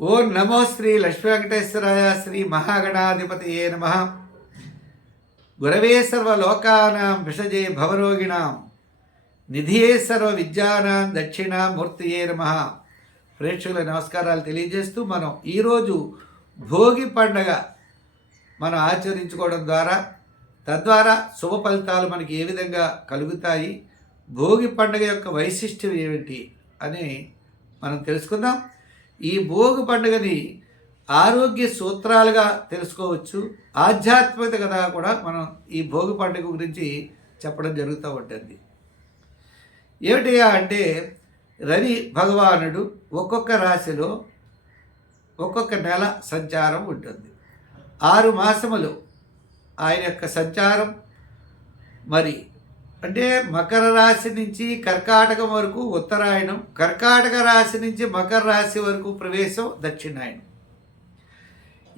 ఓం నమో శ్రీ లక్ష్మీవెంకటేశ్వరాయ శ్రీ మహాగణాధిపతియే నమ. గురవే సర్వలోకానాం విషజే భవరోగిణాం. నిధియే సర్వ విద్యానాం దక్షిణామూర్తియే నమ. ప్రేక్షకుల నమస్కారాలు తెలియజేస్తూ మనం ఈరోజు భోగి పండగ మనం ఆచరించుకోవడం ద్వారా తద్వారా శుభ ఫలితాలు మనకి ఏ విధంగా కలుగుతాయి భోగి పండుగ యొక్క వైశిష్ట్యం ఏమిటి అని మనం తెలుసుకుందాం. ఈ భోగి పండుగని ఆరోగ్య సూత్రాలుగా తెలుసుకోవచ్చు. ఆధ్యాత్మికత కూడా మనం ఈ భోగి పండుగ గురించి చెప్పడం జరుగుతూ ఉంటుంది. ఏమిటయా అంటే రవి భగవానుడు ఒక్కొక్క రాశిలో ఒక్కొక్క నెల సంచారం ఉంటుంది. ఆరు మాసములు ఆయన యొక్క సంచారం. మరి అంటే మకర రాశి నుంచి కర్కాటకం వరకు ఉత్తరాయణం కర్కాటక రాశి నుంచి మకర రాశి వరకు ప్రవేశం దక్షిణాయనం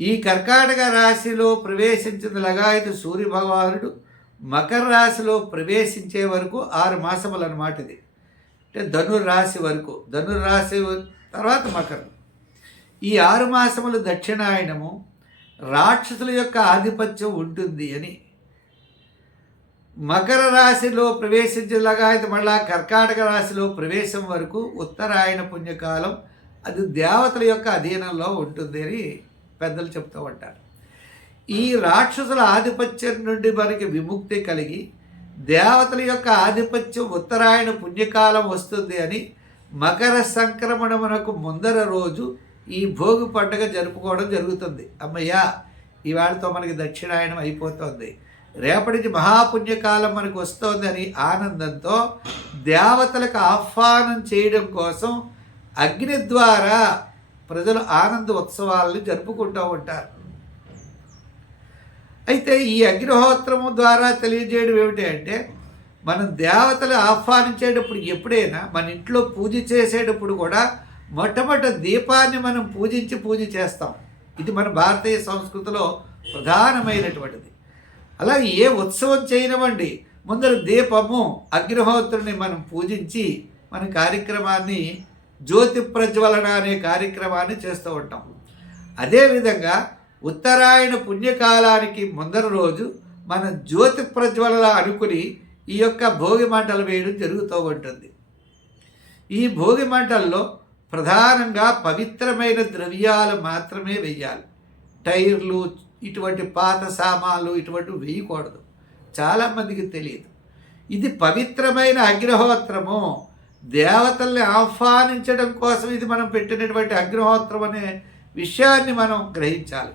ఈ కర్కాటక రాశిలో ప్రవేశించిన లగాయతు సూర్య భగవానుడు మకర రాశిలో ప్రవేశించే వరకు ఆరు మాసములు అనమాట ఇది. అంటే ధనుర్రాశి వరకు ధనుర్రాశి తర్వాత మకరం. ఈ ఆరు మాసములు దక్షిణాయనము రాక్షసుల యొక్క ఆధిపత్యం ఉంటుంది అని మకర రాశిలో ప్రవేశించేలాగా అయితే మళ్ళా కర్కాటక రాశిలో ప్రవేశం వరకు ఉత్తరాయణ పుణ్యకాలం అది దేవతల యొక్క అధీనంలో ఉంటుంది అని పెద్దలు చెప్తూ ఉంటారు. ఈ రాక్షసుల ఆధిపత్యం నుండి మనకి విముక్తి కలిగి దేవతల యొక్క ఆధిపత్యం ఉత్తరాయణ పుణ్యకాలం వస్తుంది అని మకర సంక్రమణమునకు ముందర రోజు ఈ భోగి పండుగ జరుపుకోవడం జరుగుతుంది. అమ్మయ్య ఈవేళతో మనకి దక్షిణాయనం అయిపోతుంది. రేపటి మహాపుణ్యకాలం మనకు వస్తోందని ఆనందంతో దేవతలకు ఆహ్వానం చేయడం కోసం అగ్ని ద్వారా ప్రజలు ఆనంద ఉత్సవాలను జరుపుకుంటూ ఉంటారు. అయితే ఈ అగ్నిహోత్రము ద్వారా తెలియజేయడం ఏమిటి అంటే మనం దేవతలు ఆహ్వానించేటప్పుడు ఎప్పుడైనా మన ఇంట్లో పూజ చేసేటప్పుడు కూడా మొట్టమొదటి దీపాన్ని మనం పూజించి పూజ చేస్తాం. ఇది మన భారతీయ సంస్కృతిలో ప్రధానమైనటువంటిది. అలాగే ఏ ఉత్సవం చేయనివ్వండి. ముందర దీపము అగ్నిహోత్రుని మనం పూజించి మన కార్యక్రమాన్ని జ్యోతి ప్రజ్వలన అనే కార్యక్రమాన్ని చేస్తూ ఉంటాం. అదేవిధంగా ఉత్తరాయణ పుణ్యకాలానికి ముందర రోజు మన జ్యోతి ప్రజ్వలన అనుకుని ఈ యొక్క భోగి మంటలు వేయడం జరుగుతూ ఉంటుంది. ఈ భోగి మంటల్లో ప్రధానంగా పవిత్రమైన ద్రవ్యాలు మాత్రమే వెయ్యాలి టైర్లు ఇటువంటి పాత సామాన్లు ఇటువంటివి వేయకూడదు. చాలామందికి తెలియదు. ఇది పవిత్రమైన అగ్నిహోత్రము దేవతల్ని ఆహ్వానించడం కోసం ఇది మనం పెట్టినటువంటి అగ్నిహోత్రం అనే విషయాన్ని మనం గ్రహించాలి.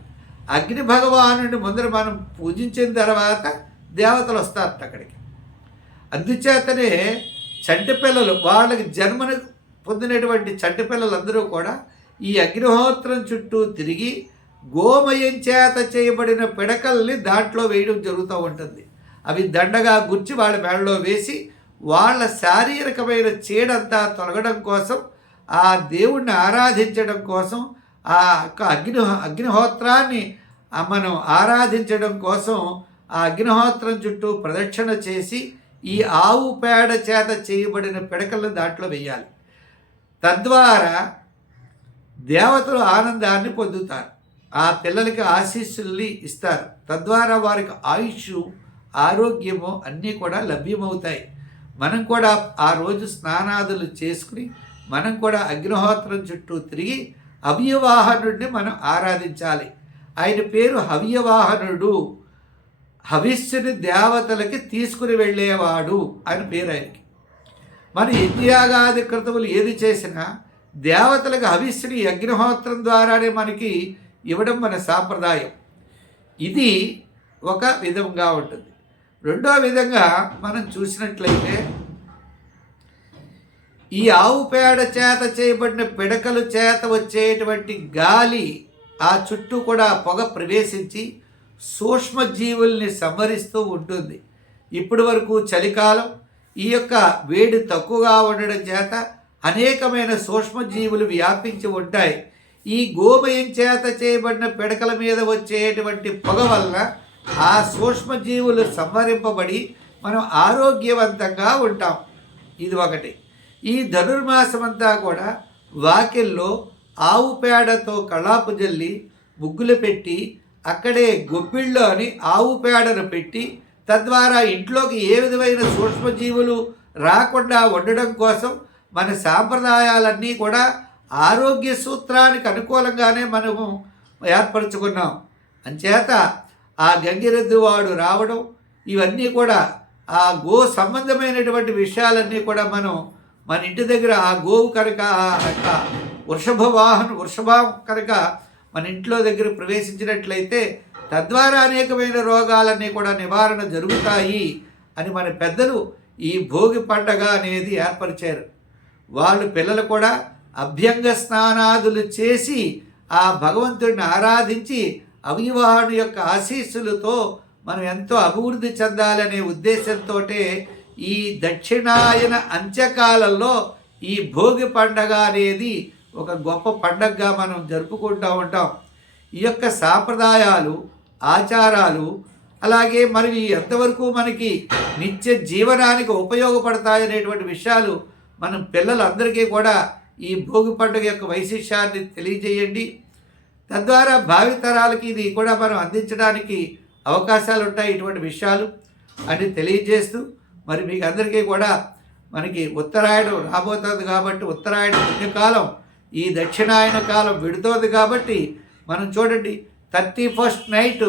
అగ్ని భగవానుడి ముందర మనం పూజించిన తర్వాత దేవతలు వస్తారు అక్కడికి. అందుచేతనే చంటి పిల్లలు వాళ్ళకి జన్మను పొందినటువంటి చంటి పిల్లలందరూ కూడా ఈ అగ్నిహోత్రం చుట్టూ తిరిగి గోమయం చేత చేయబడిన పిడకల్ని దాంట్లో వేయడం జరుగుతూ ఉంటుంది. అవి దండగా గుర్చి వాళ్ళ మెడలో వేసి వాళ్ళ శారీరకమైన చీడంతా తొలగడం కోసం ఆ దేవుణ్ణి ఆరాధించడం కోసం ఆ అగ్ని అగ్నిహోత్రాన్ని మనం ఆరాధించడం కోసం ఆ అగ్నిహోత్రం చుట్టూ ప్రదక్షిణ చేసి ఈ ఆవు పేడ చేత చేయబడిన పిడకలను దాంట్లో వేయాలి. తద్వారా దేవతలు ఆనందాన్ని పొందుతారు. ఆ పిల్లలకి ఆశీస్సుల్ని ఇస్తారు. తద్వారా వారికి ఆయుష్ ఆరోగ్యము అన్నీ కూడా లభ్యమవుతాయి. మనం కూడా ఆ రోజు స్నానాదులు చేసుకుని మనం కూడా అగ్నిహోత్రం చుట్టూ తిరిగి హవ్యవాహనుడిని మనం ఆరాధించాలి. ఆయన పేరు హవ్యవాహనుడు. హవిష్యుని దేవతలకి తీసుకుని వెళ్ళేవాడు అని పేరు ఆయనకి. మన యజ్ఞయాగాది కృతములు ఏది చేసినా దేవతలకు హవిష్యుని అగ్నిహోత్రం ద్వారానే మనకి ఇవ్వడం మన సాంప్రదాయం. ఇది ఒక విధంగా ఉంటుంది. రెండో విధంగా మనం చూసినట్లయితే ఈ ఆవు పేడ చేత చేయబడిన పిడకలు చేత వచ్చేటువంటి గాలి ఆ చుట్టూ కూడా పొగ ప్రవేశించి సూక్ష్మజీవుల్ని సంహరిస్తూ ఉంటుంది. ఇప్పటి వరకు చలికాలం ఈ యొక్క వేడి తక్కువగా ఉండడం చేత అనేకమైన సూక్ష్మజీవులు వ్యాపించి ఉంటాయి. ఈ గోమయం చేత చేయబడిన పిడకల మీద వచ్చేటువంటి పొగ వల్ల ఆ సూక్ష్మజీవులు సంహరింపబడి మనం ఆరోగ్యవంతంగా ఉంటాం. ఇది ఒకటి. ఈ ధనుర్మాసం అంతా కూడా వాకిల్లో ఆవు పేడతో కళాపు జల్లి ముగ్గులు పెట్టి అక్కడే గొబ్బిళ్ళో అని ఆవు పేడను పెట్టి తద్వారా ఇంట్లోకి ఏ విధమైన సూక్ష్మజీవులు రాకుండా ఉండడం కోసం మన సాంప్రదాయాలన్నీ కూడా ఆరోగ్య సూత్రానికి అనుకూలంగానే మనము ఏర్పరచుకున్నాం. అంచేత ఆ గంగిరెద్దు వాడు రావడం ఇవన్నీ కూడా ఆ గో సంబంధమైనటువంటి విషయాలన్నీ కూడా మనం మన ఇంటి దగ్గర ఆ గోవు కనుక ఆ యొక్క వృషభ వాహన వృషభం కనుక మన ఇంట్లో దగ్గర ప్రవేశించినట్లయితే తద్వారా అనేకమైన రోగాలన్నీ కూడా నివారణ జరుగుతాయి అని మన పెద్దలు ఈ భోగి పండగ అనేది ఏర్పరిచారు. వాళ్ళు పిల్లలు కూడా అభ్యంగ స్నానాదులు చేసి ఆ భగవంతుడిని ఆరాధించి అవివాహను యొక్క ఆశీస్సులతో మనం ఎంతో అభివృద్ధి చెందాలనే ఉద్దేశంతో ఈ దక్షిణాయన అంత్యకాలంలో ఈ భోగి పండగ అనేది ఒక గొప్ప పండగగా మనం జరుపుకుంటూ ఉంటాం. ఈ యొక్క సాంప్రదాయాలు ఆచారాలు అలాగే మరి ఎంతవరకు మనకి నిత్య జీవనానికి ఉపయోగపడతాయనేటువంటి విషయాలు మనం పిల్లలందరికీ కూడా ఈ భోగి పండుగ యొక్క వైశిష్యాన్ని తెలియజేయండి. తద్వారా భావితరాలకి ఇది కూడా మనం అందించడానికి అవకాశాలు ఉంటాయి ఇటువంటి విషయాలు అని తెలియజేస్తూ మరి మీకు అందరికీ కూడా మనకి ఉత్తరాయణం రాబోతుంది కాబట్టి ఉత్తరాయణ పుణ్యకాలం ఈ దక్షిణాయన కాలం విడుతోంది కాబట్టి మనం చూడండి థర్టీ ఫస్ట్ నైట్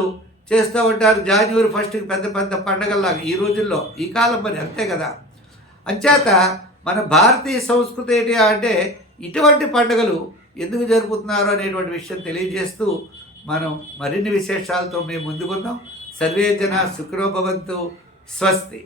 చేస్తూ ఉంటారు. జాన్యువరి ఫస్ట్కి పెద్ద పెద్ద పండగల్లాగా ఈ రోజుల్లో ఈ కాలం మరి అంతే కదా. అంచేత మన భారతీయ సంస్కృతి ఏంటి అంటే ఇటువంటి పండుగలు ఎందుకు జరుపుతున్నారు అనేటువంటి విషయం తెలియజేస్తూ మనం మరిన్ని విశేషాలతో మేము ముందుకుందాం సర్వే జన సుఖరోభవంతు స్వస్తి.